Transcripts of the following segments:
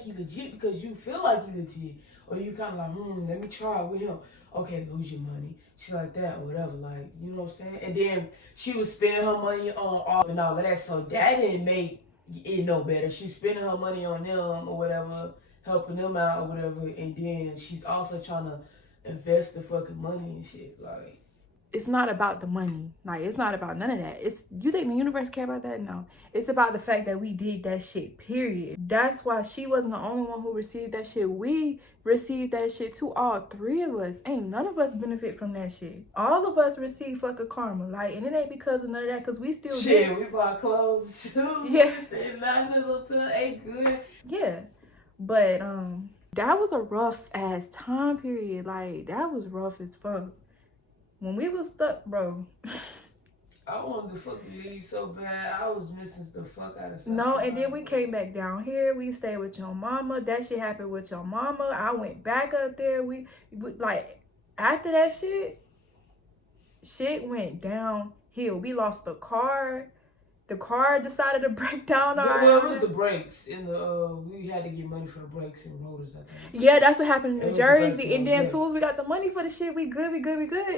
he legit because you feel like he legit. Or you kind of like, let me try it with him. Okay, lose your money. Shit like that or whatever. Like, you know what I'm saying? And then she was spending her money on all and all of that. So that didn't make it no better. She's spending her money on them or whatever, helping them out or whatever. And then she's also trying to invest the fucking money and shit. Like, it's not about the money. Like, it's not about none of that. It's, you think the universe care about that? No. It's about the fact that we did that shit, period. That's why she wasn't the only one who received that shit. We received that shit too. All three of us. Ain't none of us benefit from that shit. All of us receive fucking karma. Like, and it ain't because of none of that, because we still shit, did. we bought clothes, shoes, Yeah. stayed nice, ate good. Yeah. But, that was a rough ass time period. Like, that was rough as fuck. When we was stuck, bro. I wanted to fucking leave so bad. I was missing the fuck out of something. No, and then we came back down here. We stayed with your mama. That shit happened with your mama. I went back up there. We like, after that shit went downhill. We lost the car. The car decided to break down. Well, it was the brakes in the we had to get money for the brakes and rotors, I think. Yeah, that's what happened in New Jersey. And then yes. as soon as we got the money for the shit, we good.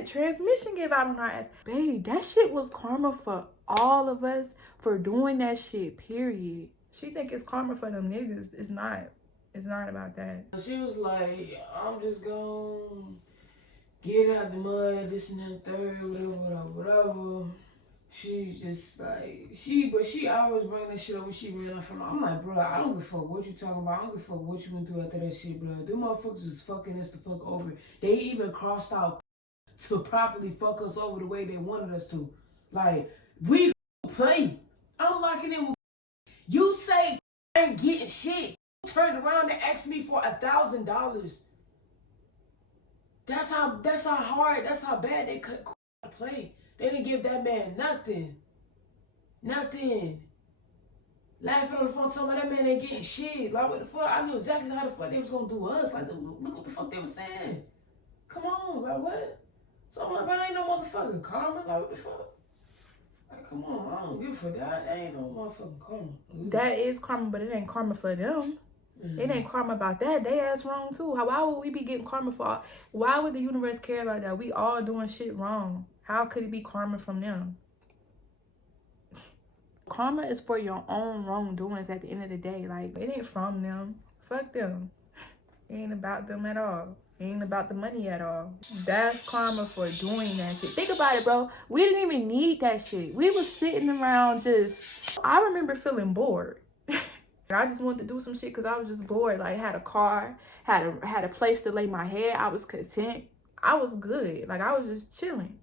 Transmission gave out on our ass. Babe, that shit was karma for all of us for doing that shit, period. She think it's karma for them niggas. It's not. It's not about that. She was like, I'm just gonna get out the mud, this and that, third, whatever. She's just like, but she always bring that shit up when she realized from. I'm like, bro, I don't give a fuck what you talking about. I don't give a fuck what you went through after that shit, bro. Them motherfuckers is fucking us the fuck over. They even crossed out to properly fuck us over the way they wanted us to. Like, we play. I'm locking in with you say I ain't getting shit. Turned around and asked me for $1,000. That's how hard, that's how bad they could play. They didn't give that man nothing. Laughing on the phone, talking about that man ain't getting shit. Like, what the fuck? I knew exactly how the fuck they was gonna do us. Like, look what the fuck they was saying. Come on, like, what? So I'm like, but ain't no motherfucking karma. Like, what the fuck? Like, come on, I don't give a fuck. That ain't no motherfucking karma. That is karma, but it ain't karma for them. It ain't karma about that. They ass wrong too. Why would we be getting karma for? Why would the universe care about that? We all doing shit wrong. How could it be karma from them? Karma is for your own wrongdoings at the end of the day. Like, it ain't from them. Fuck them. It ain't about them at all. It ain't about the money at all. That's karma for doing that shit. Think about it, bro. We didn't even need that shit. We was sitting around just... I remember feeling bored. I just wanted to do some shit because I was just bored. Like, had a car, had a place to lay my head. I was content. I was good. Like, I was just chilling.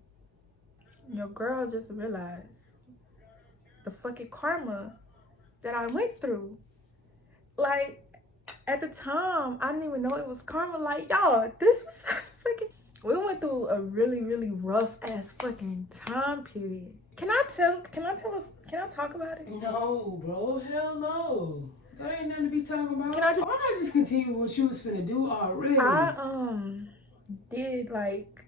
Your girl just realized the fucking karma that I went through. Like, at the time, I didn't even know it was karma. Like, y'all, this was fucking... We went through a really, really rough ass fucking time period. Can I talk about it? No, bro. Hell no. That ain't nothing to be talking about. Why not just continue what you was finna do already? I did like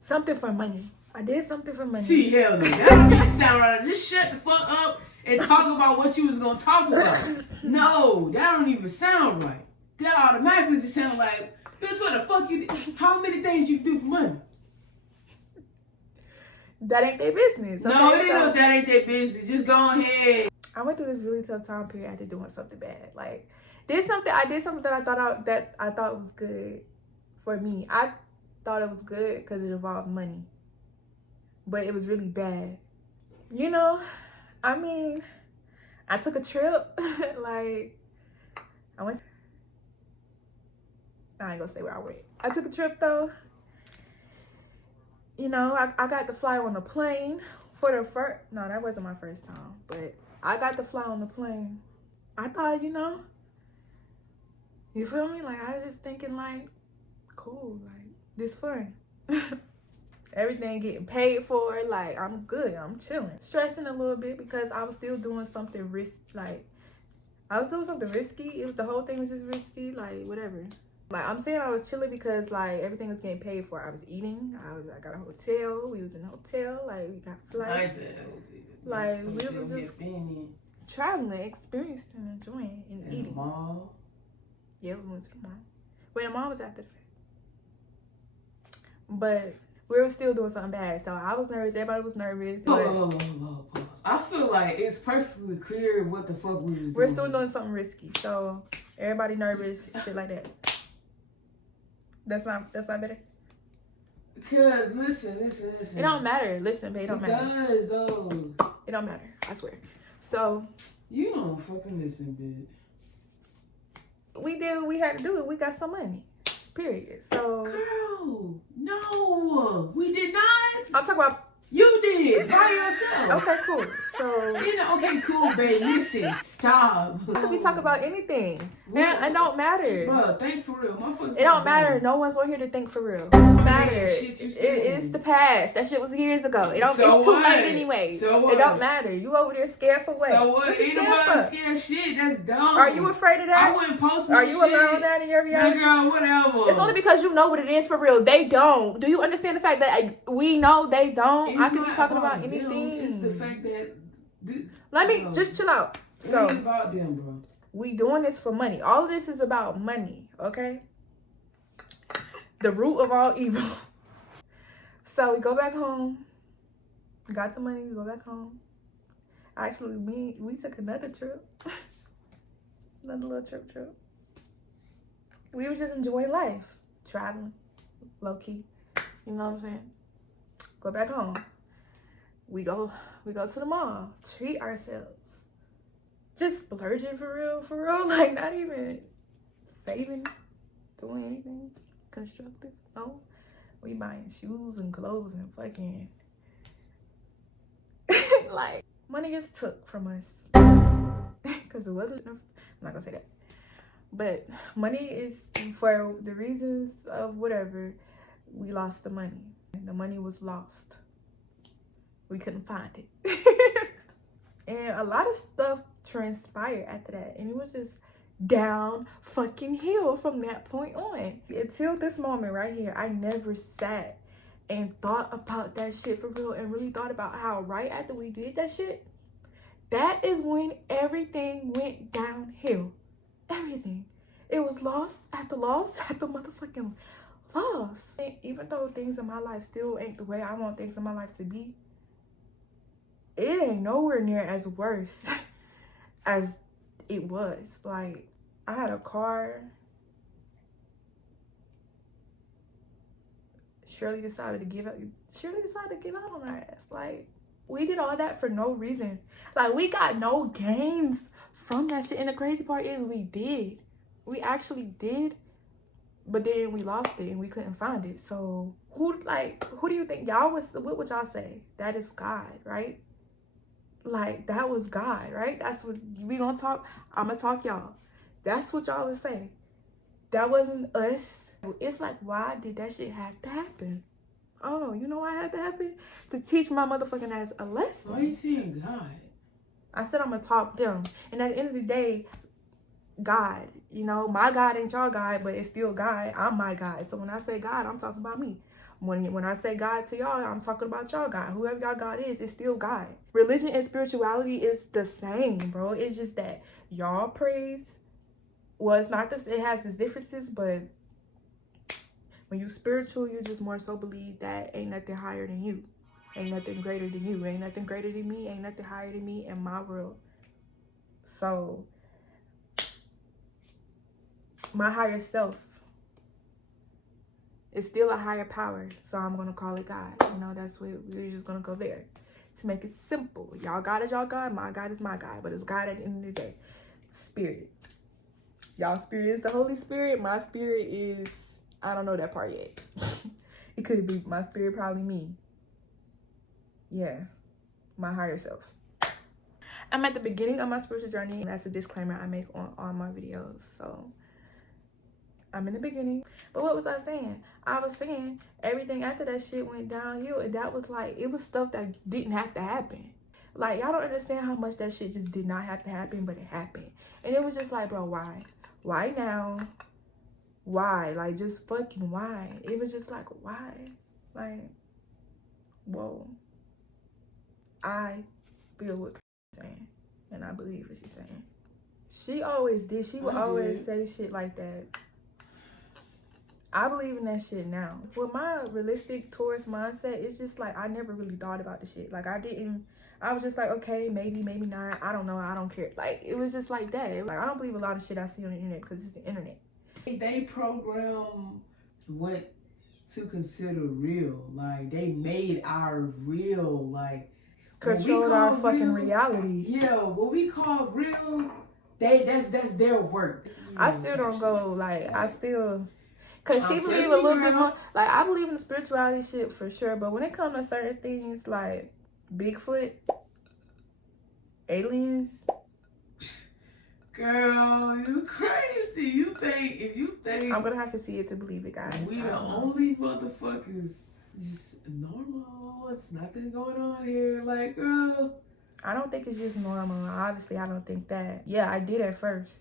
something for money. I did something for money. See, hell no. That don't even sound right. Just shut the fuck up and talk about what you was gonna talk about. No, that don't even sound right. That automatically just sounds like, bitch, what the fuck you did? How many things you do for money? That ain't their business. Okay? No, it ain't that ain't their business. Just go ahead. I went through this really tough time period after doing something bad. Like, I did something that I thought was good for me. I thought it was good because it involved money, but it was really bad. You know, I mean, I took a trip. Like, I ain't gonna say where I went. I took a trip though. You know, I got to fly on a plane for the first... No, that wasn't my first time, but I got to fly on the plane. I thought, you know, you feel me? Like, I was just thinking, like, cool, like, this fun. Everything getting paid for, like, I'm good, I'm chilling. Stressing a little bit because I was still doing something risky, like, I was doing something risky. The whole thing was just risky, like, whatever. Like, I'm saying I was chilling because, like, everything was getting paid for. I was eating. I got a hotel. We was in a hotel. Like, we got flights. Like, we was just traveling, experiencing, enjoying, and In the eating. mall. Yeah, we went to the mall. Wait, the mall was after the fact. But we were still doing something bad. So I was nervous. Everybody was nervous. But Pause. I feel like it's perfectly clear what the fuck we was doing. we're still doing something risky. So everybody nervous, shit like that. That's not better. Because listen. It don't matter. Listen, babe, it don't matter. It does though. It don't matter. I swear. So You don't fucking listen, bitch. we did what we had to do it. We got some money. Period. So Girl, no, we did not. I'm talking about. You did by yourself. Okay, cool. So Okay, cool, babe. Listen, stop. we talk about anything. And it don't matter. Bro, think for real. Motherfuckers. It don't matter. No one's on here to think for real. It don't matter. Shit you said. It's the past. That shit was years ago. It don't. So it's too what? late anyway. So what? It don't matter. You over there scared for what? So what? you Ain't scared nobody for? scared shit. That's dumb. Are you afraid of that? I wouldn't post no Are you shit. around that in your No, reality? girl, whatever. It's only because you know what it is for real. They don't. Do you understand the fact that we know they don't? It's I could be not talking about them. anything. It's the fact that. Let me just chill out. It So ain't about them, bro. we doing this for money. All of this is about money, okay? The root of all evil. So we go back home. Got the money, we go back home. Actually, we took another trip. Another little trip. We were just enjoying life. Traveling. Low key. You know what I'm saying? Go back home. We go to the mall. Treat ourselves. Just splurging for real. Like, not even saving, doing anything constructive. No. We buying shoes and clothes and fucking like money gets took from us. Because it wasn't enough. I'm not gonna say that. But money is for the reasons of whatever, we lost the money. And the money was lost. We couldn't find it. And a lot of stuff transpired after that. And it was just down fucking hill from that point on. Until this moment right here, I never sat and thought about that shit for real and really thought about how right after we did that shit, that is when everything went downhill. Everything. It was loss after motherfucking loss. And even though things in my life still ain't the way I want things in my life to be, it ain't nowhere near as worse as it was. Like, I had a car. Shirley decided to give out on our ass. Like, we did all that for no reason. Like, we got no gains from that shit. And the crazy part is we did. We actually did. But then we lost it and we couldn't find it. So who do you think what would y'all say? That is God, right? Like, that was God, right? That's what we gonna talk. I'm gonna talk y'all. That's what y'all would say. That wasn't us. It's like, why did that shit have to happen? Oh, you know why it had to happen? To teach my motherfucking ass a lesson. Why are you saying God? I said I'm gonna talk them. And at the end of the day, God, you know, my God ain't y'all God, but it's still God. I'm my God. So when I say God, I'm talking about me. When I say God to y'all, I'm talking about y'all God. Whoever y'all God is, it's still God. Religion and spirituality is the same, bro. It's just that y'all praise. Well, it's not this. It has its differences, but when you spiritual, you just more so believe that ain't nothing higher than you. Ain't nothing greater than you. Ain't nothing greater than me. Ain't nothing higher than me in my world. So my higher self is still a higher power. So I'm going to call it God. You know, that's what we're just going to go there. To make it simple. Y'all God is y'all God. My God is my God. But it's God at the end of the day. Spirit. Y'all spirit is the Holy Spirit. My spirit is, I don't know that part yet. It could be my spirit, probably me. Yeah. My higher self. I'm at the beginning of my spiritual journey. And that's a disclaimer I make on all my videos. So I'm in the beginning. But what was I saying? I was saying everything after that shit went downhill. And that was like, it was stuff that didn't have to happen. Like, y'all don't understand how much that shit just did not have to happen, but it happened. And it was just like, bro, why? Why now? Why? Like, just fucking why? It was just like, why? Like, whoa. I feel what Chris is saying. and I believe what she's saying. She always did. She would always say shit like that. I believe in that shit now. With my realistic Taurus mindset, it's just like I never really thought about the shit. Like I was just like, okay, maybe not. I don't know. I don't care. Like, it was just like that. Like, I don't believe a lot of shit I see on the internet because it's the internet. They program what to consider real. Like, they made our real, like, controlled our fucking reality. Yeah, what we call real, that's their work. I still don't go, like, because she believe a little bit more. Like, I believe in the spirituality shit for sure. But when it comes to certain things like Bigfoot, aliens. Girl, you crazy. If you think I'm gonna have to see it to believe it, guys. We the only motherfuckers just normal. It's nothing going on here. Like, girl. I don't think it's just normal. Obviously, I don't think that. Yeah, I did at first.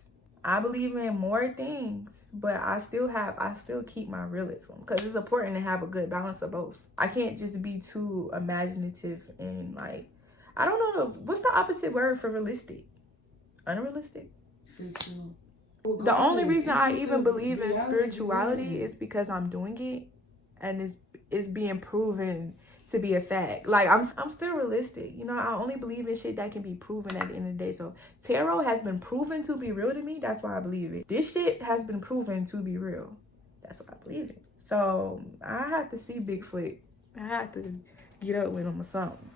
I believe in more things, but I still keep my realism because it's important to have a good balance of both. I can't just be too imaginative and like, I don't know, what's the opposite word for realistic? Unrealistic? Fictional. The only reason I even believe in spirituality is because I'm doing it and it's being proven to be a fact. Like, I'm still realistic. You know, I only believe in shit that can be proven at the end of the day. So tarot has been proven to be real to me. That's why I believe it. This shit has been proven to be real. That's why I believe it. So I have to see Bigfoot. I have to get up with him or something.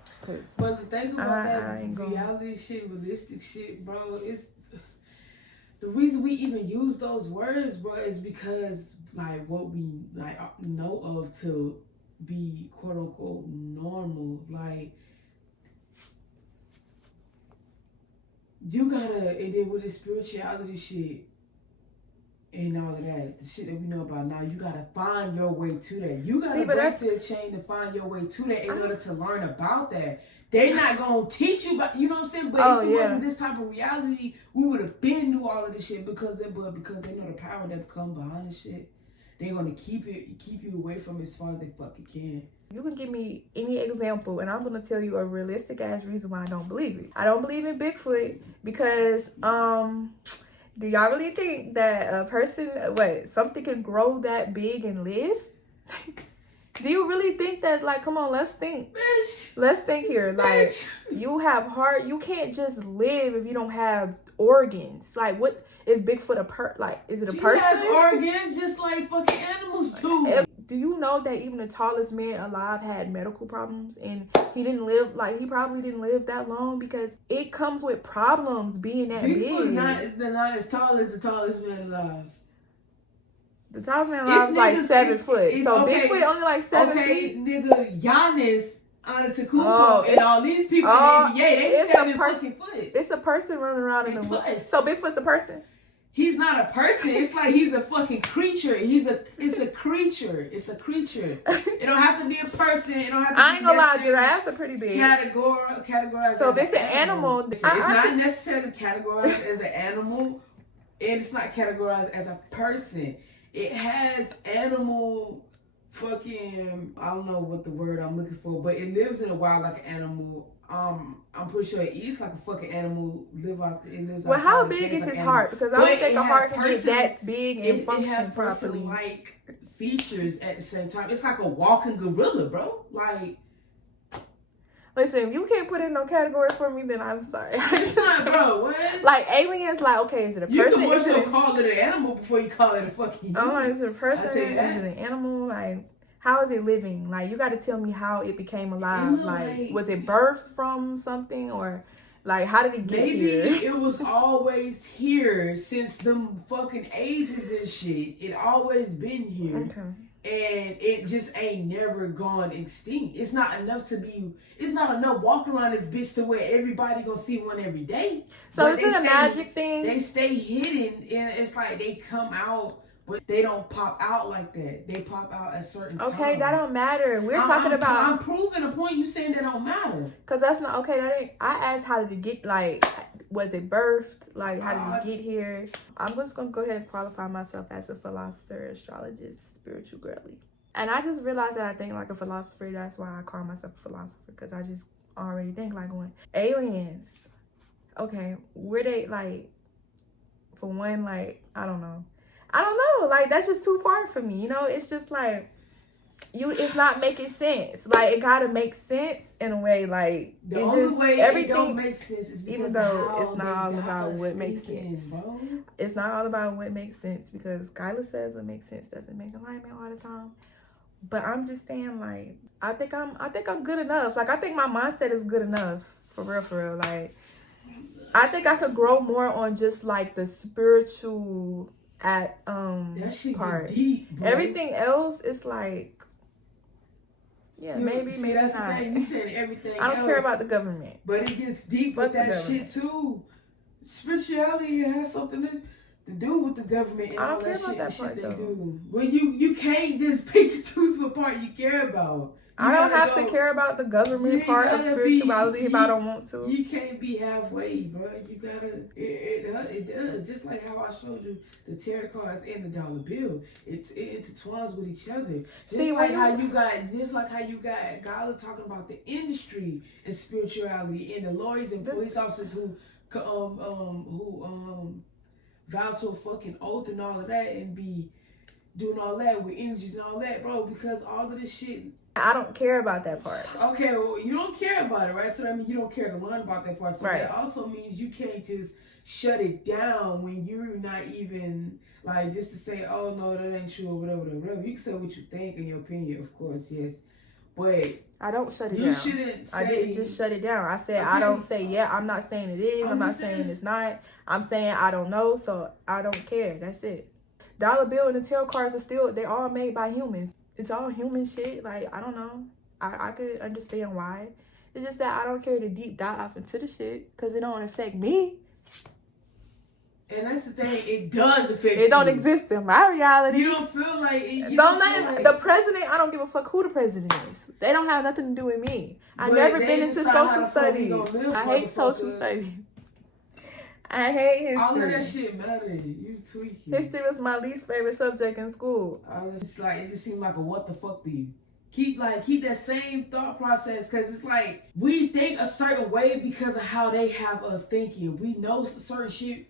But the thing about that reality shit, realistic shit, bro, it's the reason we even use those words, bro, is because like what we like know of to be quote unquote normal. Like, you gotta, and then with the spirituality shit and all of that, the shit that we know about now, you gotta find your way to that. You gotta break the chain to find your way to that in order to learn about that. They're not gonna teach you about, you know what I'm saying? But if it wasn't this type of reality, we would have been knew all of this shit because they know the power that come behind this shit. They're gonna keep you away from it as far as they fucking can. You can give me any example, and I'm gonna tell you a realistic ass reason why I don't believe it. I don't believe in Bigfoot because do y'all really think that a person, something can grow that big and live? Do you really think that, like, come on, let's think. Bitch. Let's think here. Like, you have heart. You can't just live if you don't have organs. Like, what is Bigfoot is it a person? He has organs just like fucking animals too. Do you know that even the tallest man alive had medical problems and he probably didn't live that long because it comes with problems being that big. Bigfoot's not as tall as the tallest man alive. The tallest man alive is like 7 foot. So okay, Bigfoot only like 7 feet. Nigga, Giannis Antetokounmpo and all these people in the NBA, they 7 fucking foot. It's a person running around in the woods. So Bigfoot's a person? He's not a person. It's like he's a fucking creature. It's a creature. It's a creature. It don't have to be a person. It don't have to I ain't gonna lie, giraffes are pretty big. Categorized. So if it's an animal, it's not necessarily categorized as an animal, and it's not categorized as a person. It has animal fucking, I don't know what the word I'm looking for, but it lives in the wild like an animal. I'm pretty sure it eats like a fucking animal. Well, how big is his heart? Because I don't think a heart can get that big and function properly. Like features at the same time. It's like a walking gorilla, bro. Like, listen, if you can't put it in no category for me, then I'm sorry. It's not, bro. What? Like aliens, like, okay, is it a person? You can also call it an animal before you call it a fucking human. Oh, is it a person? Is it an animal? Like, how is it living? Like, you got to tell me how it became alive. Like, was it birthed from something, or like, how did it get here? Maybe it was always here since them fucking ages and shit. It always been here. Okay. And it just ain't never gone extinct. It's not enough walking around this bitch to where everybody gonna see one every day. So is it a magic thing? They stay hidden, and it's like they come out, but they don't pop out like that. They pop out at certain times. Okay, that don't matter. We're talking about. I'm proving a point. You saying that don't matter? Cause that's not okay. That ain't. I asked how did it get? Like, was it birthed? Like, how did it get here? I'm just gonna go ahead and qualify myself as a philosopher, astrologist, spiritual girly. And I just realized that I think like a philosopher. That's why I call myself a philosopher, because I just already think like one. Aliens. okay, where they like, for one, like, I don't know, like, that's just too far for me, you know. It's just like, it's not making sense. Like, it gotta make sense in a way. Like, the only way everything it don't make sense is because even though it's not all about what makes sense, bro. It's not all about what makes sense, because Kyla says what makes sense doesn't make alignment all the time. But I'm just saying, like, I think I'm good enough. Like, I think my mindset is good enough, for real. Like, I think I could grow more on just like the spiritual that shit part. Get deep, bro. Everything else is like, yeah, maybe that's not. The thing. You said everything. I don't care about the government, but it gets deep with that shit too. Spirituality has something to do with the government and all that shit, that part, they do. Well, you can't just pick and choose what part you care about. I don't have to care about the government part of spirituality if I don't want to. You can't be halfway, bro. You gotta. It does. Just like how I showed you the tarot cards and the dollar bill. It intertwines with each other. Just like how you got Gala talking about the industry and spirituality and the lawyers and police officers who vow to a fucking oath and all of that and be doing all that with energies and all that, bro. Because all of this shit. I don't care about that part. Okay, well, you don't care about it, right? So I mean, you don't care to learn about that part. So right. That also means you can't just shut it down when you're not even, like, just to say, oh, no, that ain't true or whatever. You can say what you think and your opinion, of course, yes. But I don't shut it down. You shouldn't say... I didn't just shut it down. I said, okay. I don't say, yeah, I'm not saying it is. I'm not saying it's not. I'm saying I don't know, so I don't care. That's it. Dollar bill and the tarot cards are still, they're all made by humans. It's all human shit. Like, I don't know. I could understand why. It's just that I don't care to deep dive into the shit because it don't affect me. And that's the thing. It does affect you. It don't exist in my reality. You don't feel like it. The president, I don't give a fuck who the president is. They don't have nothing to do with me. I've never been into social studies. I hate social studies. I hate history. All of that shit matters. You tweaking. History was my least favorite subject in school. It's like, it just seemed like a what the fuck to you. Keep that same thought process, because it's like we think a certain way because of how they have us thinking. We know certain shit